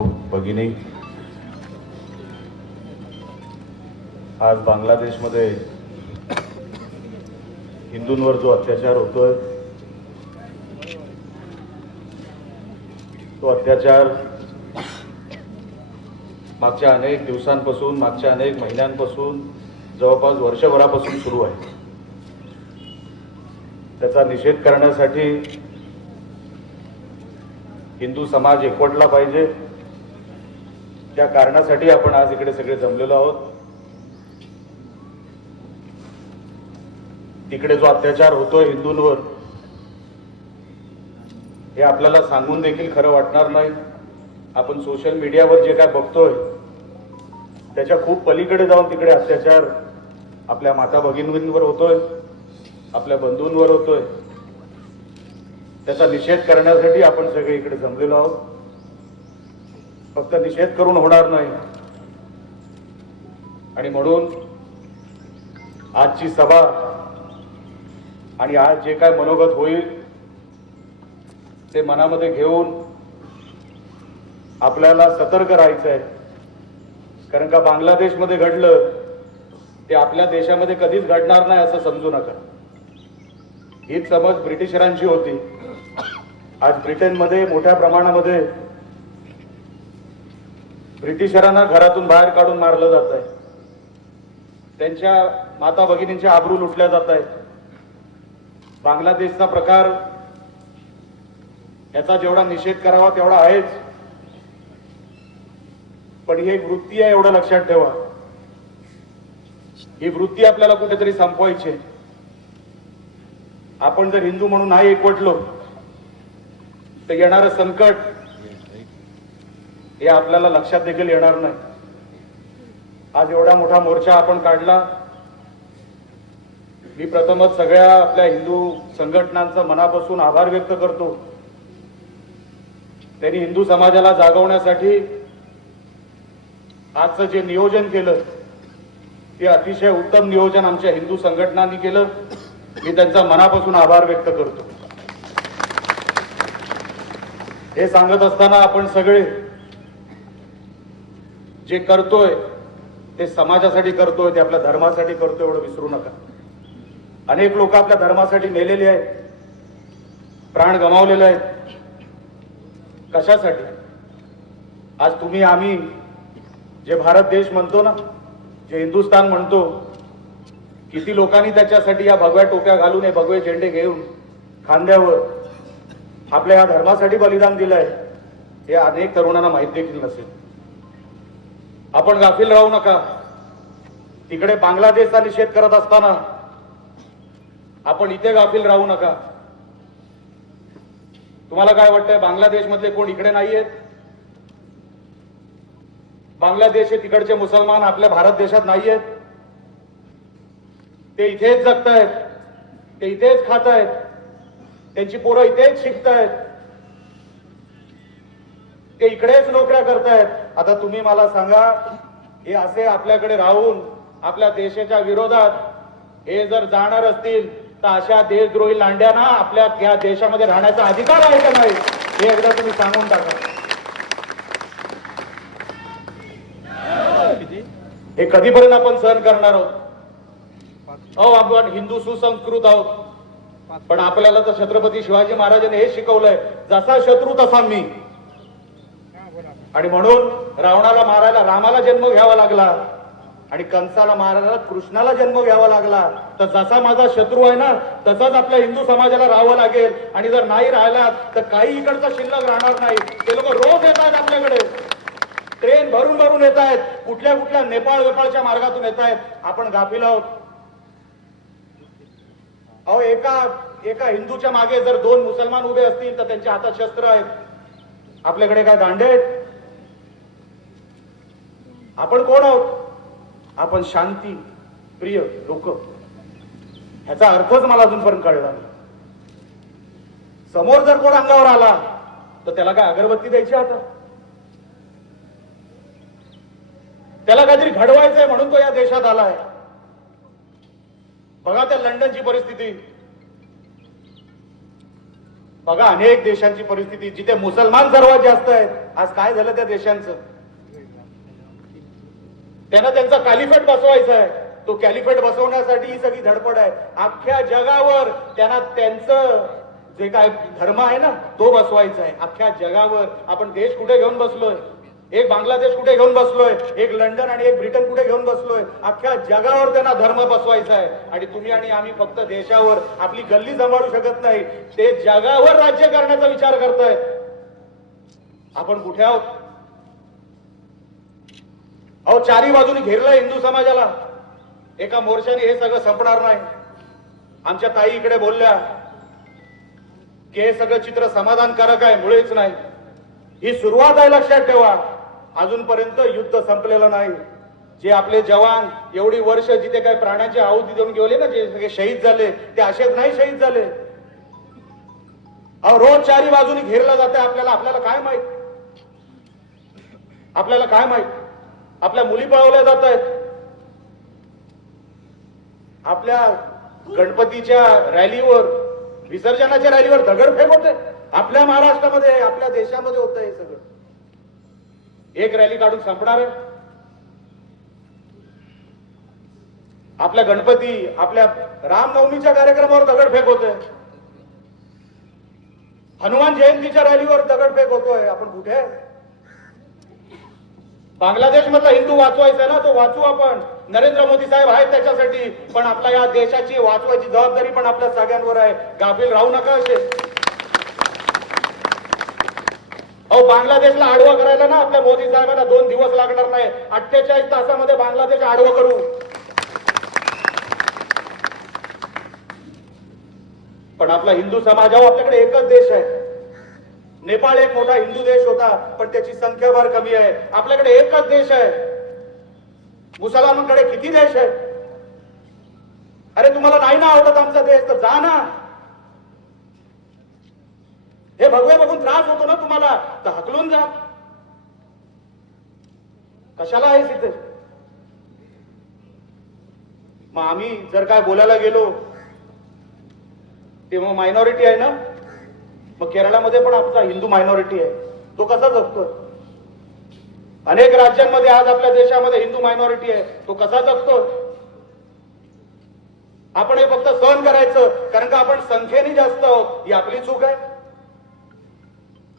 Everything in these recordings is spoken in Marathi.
भगिनी, आज बांगलादेशमध्ये हिंदूंवर जो अत्याचार होतोय तो अत्याचार मागच्या अनेक दिवसांपासून, मागच्या अनेक महिन्यांपासून, जवळपास वर्षभरापासून सुरू आहे. त्याचा निषेध करण्यासाठी हिंदू समाज एकवटला पाहिजे. त्या कारणासाठी आपण आज इकडे सगळे जमलेलो आहोत. तिकडे जो अत्याचार होतोय हिंदूंवर, हे आपल्याला सांगून देखील खरं वाटणार नाही. आपण सोशल मीडियावर जे काय बघतोय त्याच्या खूप पलीकडे जाऊन तिकडे अत्याचार आपल्या माता भगिनींवर होतोय, आपल्या बंधूंवर होतोय. त्याचा निषेध करण्यासाठी आपण सगळे इकडे जमलेलो आहोत. फक्त निषेध करून होणार नाही, आणि म्हणून आजची सभा आणि आज जे काय मनोगत होईल ते मनामध्ये घेऊन आपल्याला सतर्क राहायचं आहे. कारण का बांगलादेशमध्ये घडलं ते आपल्या देशामध्ये कधीच घडणार नाही असं समजू नका. हीच समज ब्रिटिशरांची होती. आज ब्रिटनमध्ये मोठ्या प्रमाणामध्ये ब्रिटिशरांना घरातून बाहेर काढून मारलं जात आहे. त्यांच्या माता भगिनींच्या आबरू लुटल्या जात आहेत. बांगलादेशचा प्रकार याचा जेवढा निषेध करावा तेवढा आहेच, पण ही एक वृत्ती आहे, एवढं लक्षात ठेवा. ही वृत्ती आपल्याला कुठेतरी संपवायची. आपण जर हिंदू म्हणून नाही एकवटलो तर येणारं संकट हे आपल्याला लक्षात देखील येणार नाही. आज एवढा मोठा मोर्चा आपण काढला. मी प्रथमच सगळ्या आपल्या हिंदू संघटनांचा मनापासून आभार व्यक्त करतो. त्यांनी हिंदू समाजाला जागवण्यासाठी आजचं जे नियोजन केलं ते अतिशय उत्तम नियोजन आमच्या हिंदू संघटनांनी केलं. मी त्यांचा मनापासून आभार व्यक्त करतो. हे सांगत असताना आपण सगळे जे करतोय ते समाजासाठी करतोय, ते आपल्या धर्मासाठी करतोय, एवढं विसरू नका. अनेक लोक आपल्या धर्मासाठी मेलेले आहेत, प्राण गमावलेले आहेत. कशासाठी? आज तुम्ही आम्ही जे भारत देश म्हणतो ना, जे हिंदुस्थान म्हणतो, किती लोकांनी त्याच्यासाठी या भगव्या टोप्या घालून, हे भगवे झेंडे घेऊन खांद्यावर आपल्या या धर्मासाठी बलिदान दिलंय, हे अनेक तरुणांना माहित देखील नसेल. आपण गाफील राहू नका. तिकडे बांगलादेशचा निषेध करत असताना आपण इथे गाफील राहू नका. तुम्हाला काय वाटतंय, बांगलादेश मधले कोण इकडे नाहीयेत? बांगलादेश हे तिकडचे मुसलमान आपल्या भारत देशात नाहीयेत. ते इथेच जगतायत, ते इथेच खात आहेत, त्यांची पोरं इथेच शिकतायत, ते इकडेच नोकऱ्या करतायत. आता तुम्ही मला सांगा, हे असे आपल्याकडे राहून आपल्या देशाच्या विरोधात हे जर जाणार असतील तर अशा देशद्रोही लांड्यांना आपल्या या देशामध्ये राहण्याचा अधिकार आहे का नाही, हे एकदा तुम्ही सांगून टाका. हे कधीपर्यंत आपण सहन करणार आहोत? अहो, आपण हिंदू सुसंस्कृत आहोत, पण आपल्याला तर छत्रपती शिवाजी महाराजांनी हे शिकवलंय, जसा शत्रू तसा मी. आणि म्हणून रावणाला मारायला रामाला जन्म घ्यावा लागला आणि कंसाला मारायला कृष्णाला जन्म घ्यावा लागला. तर जसा माझा शत्रू आहे ना, तसाच आपल्या हिंदू समाजाला राहावं लागेल. आणि जर नाही राहिला तर काही इकडचा शिल्लक राहणार नाही. ते लोक रोज येत आहेत आपल्याकडे, ट्रेन भरून भरून येत आहेत, कुठल्या कुठल्या नेपाळच्या मार्गातून येत आहेत. आपण गाफील आहोत. अहो, एका हिंदूच्या मागे जर दोन मुसलमान उभे असतील तर त्यांच्या हातात शस्त्र आहेत. आपल्याकडे काय दांडे आहेत? आपण कोण आहोत? आपण शांती प्रिय लोक. ह्याचा अर्थच मला अजूनपर्यंत कळला नाही. समोर जर कोण अंगावर आला तर त्याला काय अगरबत्ती द्यायची? आता त्याला काहीतरी घडवायचंय म्हणून तो या देशात आलाय. बघा त्या लंडनची परिस्थिती, बघा अनेक देशांची परिस्थिती, जिथे मुसलमान सर्वात जास्त आहेत, आज काय झालं त्या देशांचं? त्यांना त्यांचा कॅलिफेट बसवायचा आहे. तो कॅलिफेट बसवण्यासाठी ही सगळी धडपड आहे. अख्ख्या जगावर त्यांना त्यांचं जे काय धर्म आहे ना तो बसवायचा आहे. अख्ख्या जगावर आपण देश कुठे घेऊन बसलोय? एक बांगलादेश कुठे घेऊन बसलोय, एक लंडन आणि एक ब्रिटन कुठे घेऊन बसलोय? अख्ख्या जगावर त्यांना धर्म बसवायचा आहे. आणि तुम्ही आणि आम्ही फक्त देशावर आपली गल्ली सांभाळू शकत नाही, ते जगावर राज्य करण्याचा विचार करताय. आपण कुठे आहोत? अहो, चारी बाजूनी घेरलं हिंदू समाजाला. एका मोर्चाने हे सगळं संपणार नाही. आमच्या ताई इकडे बोलल्या की हे सगळं चित्र समाधानकारक आहे, मुळेच नाही. ही सुरुवात आहे, लक्षात ठेवा. अजूनपर्यंत युद्ध संपलेलं नाही. जे आपले जवान एवढी वर्ष जिथे काही प्राणाची आहुती देऊन गेले ना, जे सगळे शहीद झाले, ते असेच नाही शहीद झाले. अहो, रोज चारी बाजूनी घेरलं जाते. आपल्याला काय माहित? आपल्याला काय माहित? आपल्या मुली पळवल्या जात आहेत. आपल्या गणपतीच्या रॅलीवर, विसर्जनाच्या रॅलीवर दगडफेक होते. आपल्या महाराष्ट्रामध्ये, आपल्या देशामध्ये होत हे सगळं. एक रॅली काढून संपणार आहे? आपल्या गणपती, आपल्या रामनवमीच्या कार्यक्रमावर दगडफेक होते. हनुमान जयंतीच्या रॅलीवर दगडफेक होतोय. आपण कुठे आहे? बांगलादेश मधला हिंदू वाचवायचा ना, तो वाचू आपण. नरेंद्र मोदी साहेब आहेत त्याच्यासाठी. पण आपल्या या देशाची वाचवायची जबाबदारी पण आपल्या सगळ्यांवर आहे. गाफील राहू नका असे. अहो, बांगलादेशला आडवा करायला ना आपल्या मोदी साहेबांना 2 दिवस लागणार नाही. 48 तासामध्ये बांगलादेश आडवं करू. पण आपला हिंदू समाजावर आपल्याकडे एकच देश आहे. नेपाळ एक मोठा हिंदू देश होता, पण त्याची संख्या फार कमी आहे. आपल्याकडे एकच देश आहे. मुसलमानांकडे किती देश आहे? अरे, तुम्हाला नाही ना आवडत आमचा देश, तर जा ना. हे भगवे बघून त्रास होतो ना तुम्हाला, तर हकलून जा. कशाला आहे तिथे? मग आम्ही जर काय बोलायला गेलो ते मग मायनॉरिटी आहे ना. मग केरळामध्ये पण आमचा हिंदू मायनॉरिटी आहे, तो कसा जगतो? अनेक राज्यांमध्ये आज आपल्या देशामध्ये हिंदू मायनॉरिटी आहे, तो कसा जगतो? आपण हे फक्त सहन करायचं कारण का आपण संख्येने जास्त आहोत, ही आपली चूक आहे.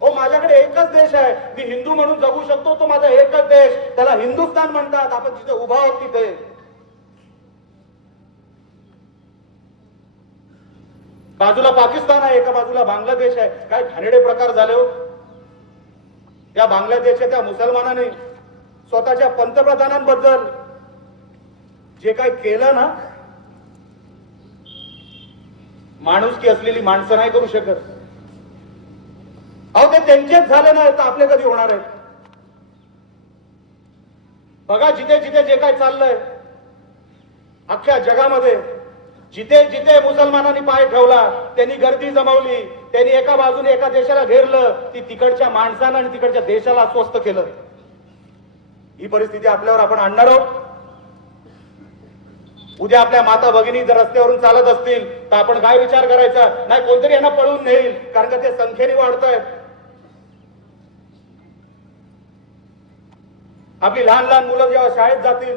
हो, माझ्याकडे एकच देश आहे, मी हिंदू म्हणून जगू शकतो, तो माझा एकच देश, त्याला हिंदुस्थान म्हणतात. आपण जिथे उभा आहोत तिथे. बाजूला पाकिस्तान आहे, एका बाजूला बांगलादेश आहे. काय घाणेरडे प्रकार झाले हो. त्या बांगलादेशच्या त्या मुसलमानाने स्वतःच्या पंतप्रधानांबद्दल जे काही केलं ना, माणुसकी असलेली माणसं नाही करू शकत. अहो, ते त्यांचेच झाले नाही तर आपले कधी होणार आहेत? बघा, जिथे जिथे जे काय चाललंय अख्ख्या जगामध्ये, जिथे जिथे मुसलमानांनी पाय ठेवला त्यांनी गर्दी जमवली, त्यांनी एका बाजूने एका देशाला घेरलं, ती तिकडच्या माणसाला आणि तिकडच्या देशाला अस्वस्थ केलं. ही परिस्थिती आपल्यावर आपण आणणार आहोत. उद्या आपल्या माता भगिनी जर रस्त्यावरून चालत असतील तर आपण काय विचार करायचा? नाही, कोणतरी यांना पळून नेईल, कारण का ते संख्येने वाढतायत. आपली लहान लहान मुलं जेव्हा शाळेत जातील,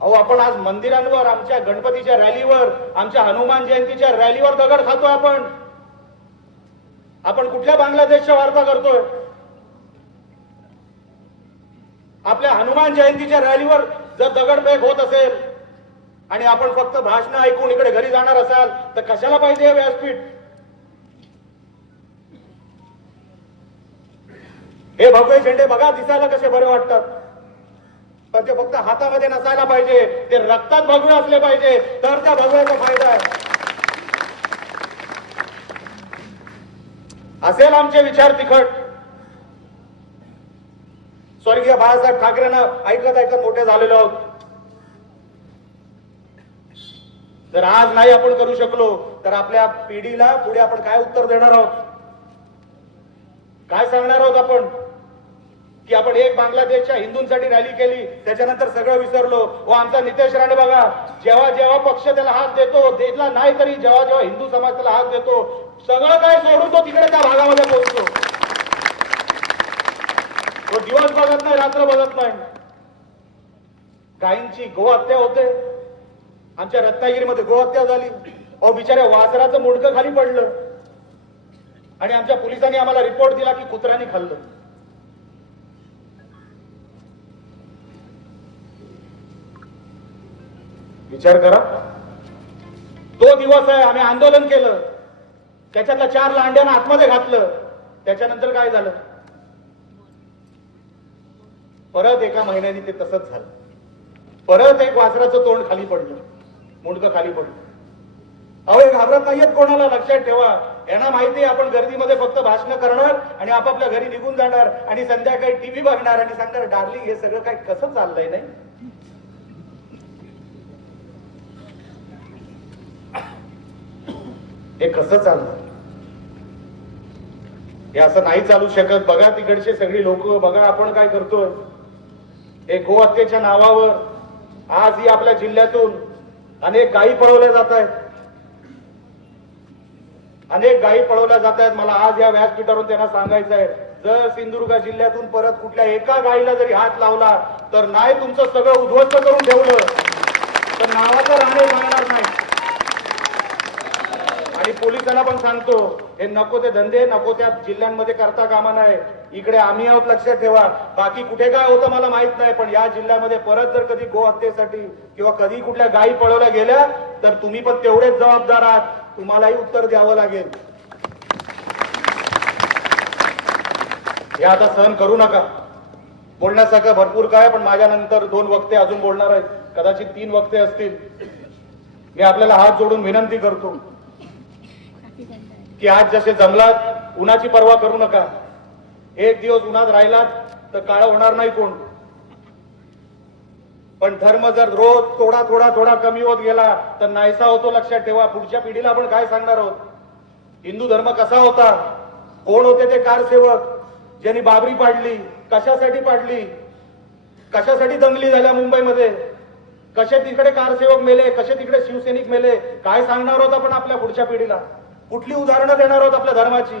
अहो, आपण आज मंदिरांवर, आमच्या गणपतीच्या रॅलीवर, आमच्या हनुमान जयंतीच्या रॅलीवर दगड खातोय. आपण कुठल्या बांगलादेशच्या वार्ता करतोय? आपल्या हनुमान जयंतीच्या रॅलीवर जर दगडफेक होत असेल आणि आपण फक्त भाषण ऐकून इकडे घरी जाणार असाल तर कशाला पाहिजे हे व्यासपीठ? हे भगवे झेंडे बघा, दिसायला कसे बरे वाटतात, पण ते फक्त हातामध्ये नसायला पाहिजे, ते रक्तात भगवे असले पाहिजे, तर त्या भगव्याचा फायदा आहे. असेल आमचे विचार तिखट. स्वर्गीय बाळासाहेब ठाकरेंना ऐकत ऐकत मोठे झालेलो आहोत. जर आज नाही आपण करू शकलो तर आपल्या पिढीला पुढे आपण काय उत्तर देणार आहोत? काय सांगणार आहोत आपण? की आपण एक बांगलादेशच्या हिंदूंसाठी रॅली केली, त्याच्यानंतर सगळं विसरलो. व आमचा नितेश राणे बघा, जेव्हा जेव्हा पक्ष त्याला हात देतो, देतला नाही तरी जेव्हा जेव्हा हिंदू समाज त्याला हात देतो, सगळं काय सोडून तो तिकडे त्या भागामध्ये पोहोचतो. तो दिवस बघत नाही, रात्र बघत नाही. गायींची गोहत्या होते, आमच्या रत्नागिरीमध्ये गोहत्या झाली. अहो बिचाऱ्या वासराचं मुंडकं खाली पडलं आणि आमच्या पोलिसांनी आम्हाला रिपोर्ट दिला की कुत्र्यांनी खाल्लं. विचार करा, तो दिवस आहे. आम्ही आंदोलन केलं, त्याच्यातल्या 4 लांड्यांना आतमध्ये घातलं. त्याच्यानंतर काय झालं? परत एका महिन्याने ते तसंच झालं. परत एक वासराचं तोंड खाली पडलं, मुंडकं खाली पडलं. अहो हे घाबरत नाहीयेत कोणाला, लक्षात ठेवा. यांना माहिती आहे आपण गर्दीमध्ये फक्त भाषण करणार आणि आपापल्या घरी निघून जाणार आणि संध्याकाळी टीव्ही बघणार आणि सांगणार, डार्लिंग हे सगळं काय कसं चाललंय. नाही, हे कसं चाललं, हे असं नाही चालू शकत. बघा तिकडचे सगळी लोक, बघा आपण काय करतोय. हे गोहत्येच्या नावावर आजही आपल्या जिल्ह्यातून अनेक गायी पळवल्या जात आहेत, अनेक गायी पळवल्या जात आहेत. मला आज या व्यासपीठावरून त्यांना सांगायचं आहे, जर सिंधुदुर्ग जिल्ह्यातून परत कुठल्या एका गायीला जरी हात लावला तर नाही तुमचं सगळं उद्ध्वस्त करून ठेवलं तर नावाचा राणे जाणार नाही. आणि पोलिसांना पण सांगतो, हे नको ते धंदे नको त्या जिल्ह्यांमध्ये करता कामा नये. इकडे आम्ही आहोत, लक्षात ठेवा. बाकी कुठे काय होतं मला माहित नाही, पण या जिल्ह्यामध्ये परत जर कधी गो हत्येसाठी किंवा कधी कुठल्या गायी पळवल्या गेल्या तर तुम्ही पण तेवढेच जबाबदार आहात, तुम्हालाही उत्तर द्यावं लागेल. हे आता सहन करू नका. बोलण्यासारखं भरपूर काय, पण माझ्यानंतर 2 वक्ते अजून बोलणार आहेत, कदाचित 3 वक्ते असतील. मी आपल्याला हात जोडून विनंती करतो की आज जसे जमलात, उन्हाची पर्वा करू नका. एक दिवस उन्हात राहिलात तर काळं होणार नाही कोण. पण धर्म जर रोज थोडा थोडा थोडा कमी होत गेला तर नाहीसा होतो, लक्षात ठेवा. पुढच्या पिढीला आपण काय सांगणार आहोत? हिंदू धर्म कसा होता, कोण होते ते कारसेवक ज्यांनी बाबरी पाडली, कशासाठी पाडली, कशासाठी दंगली झाल्या मुंबईमध्ये, कसे तिकडे कारसेवक मेले, कसे तिकडे शिवसैनिक मेले, काय सांगणार आहोत आपण आपल्या पुढच्या पिढीला? कुठली उदाहरणं देणार आहोत आपल्या धर्माची?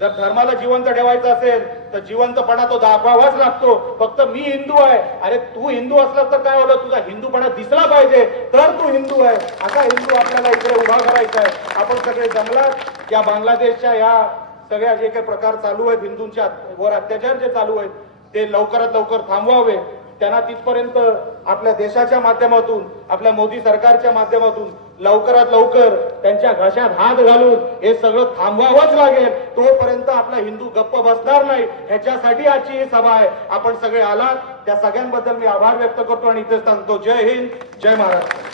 जर धर्माला जिवंत ठेवायचं असेल तर जिवंतपणा तो दाखवावाच लागतो. फक्त मी हिंदू आहे, अरे तू हिंदू असला तर काय होलं, तुझा हिंदूपणा दिसला पाहिजे तर तू हिंदू आहे. असा हिंदू आपल्याला इकडे उभा करायचा आहे. आपण सगळे जंगलात या बांगलादेशच्या या सगळ्या जे काही प्रकार चालू आहेत, हिंदूंच्या वर अत्याचार जे चालू आहेत ते लवकरात लवकर थांबवावे. त्यांना तिथपर्यंत आपल्या देशाच्या माध्यमातून, आपल्या मोदी सरकारच्या माध्यमातून लवकरात लवकर त्यांच्या घशात हात घालून हे सगळं थांबवावंच लागेल. तोपर्यंत आपला हिंदू गप्प बसणार नाही. ह्याच्यासाठी आजची ही सभा आहे. आपण सगळे आलात त्या सगळ्यांबद्दल मी आभार व्यक्त करतो आणि इथेच सांगतो, जय हिंद, जय महाराष्ट्र.